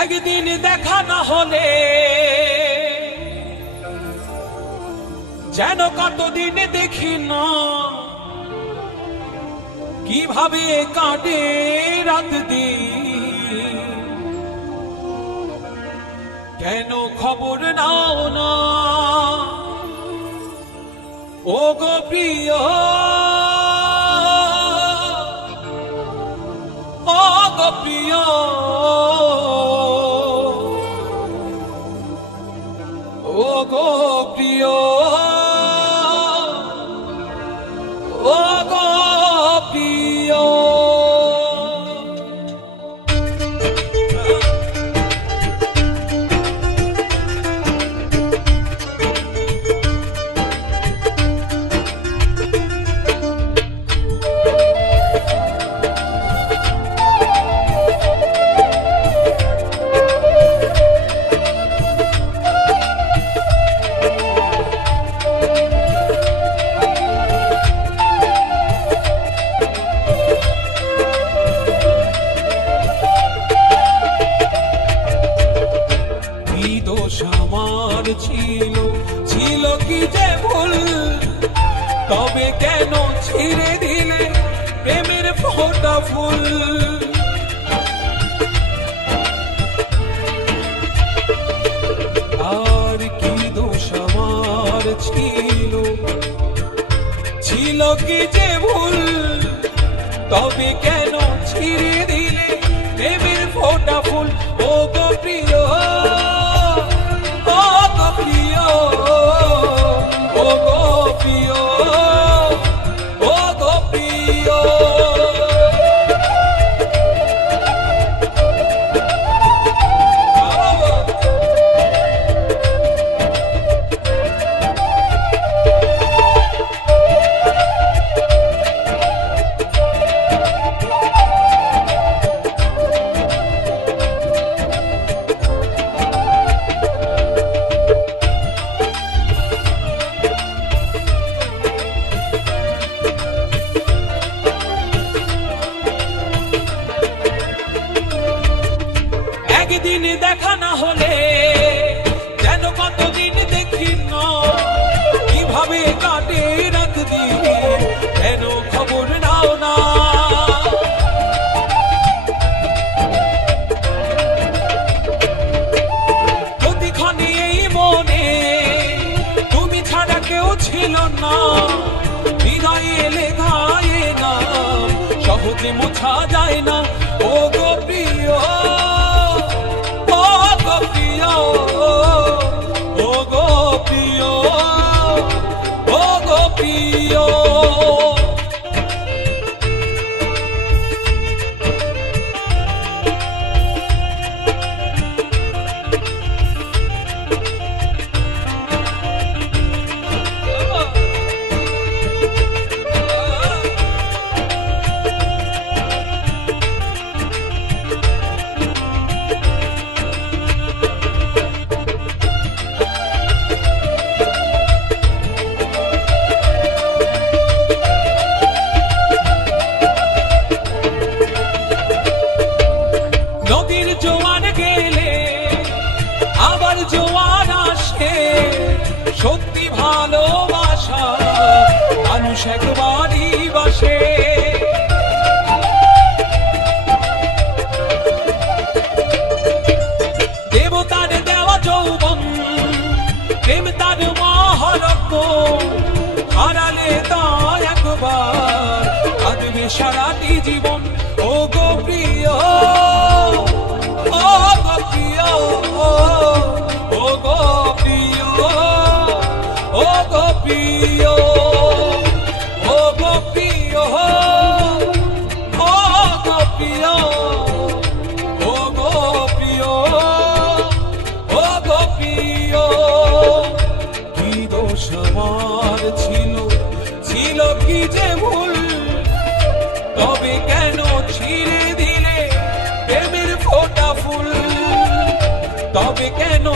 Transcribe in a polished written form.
একদিন দেখা না হলে যেন কতদিন দেখি না, কিভাবে কাটে রাত দিন, কেন খবর নাও না ও গো প্রিয়, ও গো প্রিয়, ও গো প্রিয়, ও গো প্রিয়। আমার ছিল ছিল কি যে ভুল, তবে কেন ছিঁড়ে দিলে প্রেমের ফোঁটা ফুল। আর কি দোষ আমার ছিল ছিল কি যে ভুল, তবে কেন ছিঁড়ে দিলে প্রেমের ফোঁটা ফুল। ও গো প্রিয়, একদিন দেখা না হলে যেন কতদিন দেখি না, কিভাবে কাটে রাত দিন, কেন খবর নাও না। প্রতিক্ষণে এই মনে তুমি ছাড়া কেউ ছিল না, হৃদয়ে লেখায় না সহজে মোছা যায় না। ও গো প্রিয়, নদীর জোয়ার গেলে আবার জোয়ার আসে, সত্যি ভালোবাসা মানুষ একবারই বাসে। দেবতার দেওয়া যৌবন প্রেম তার মহারত্ন, হারালে তা একবার কাঁদবে সারাটি জীবন। ও গো প্রিয়, ছিল কি যে ভুল, তবে কেন ছিঁড়ে দিলে প্রেমের ফোঁটা ফুল, তবে কেন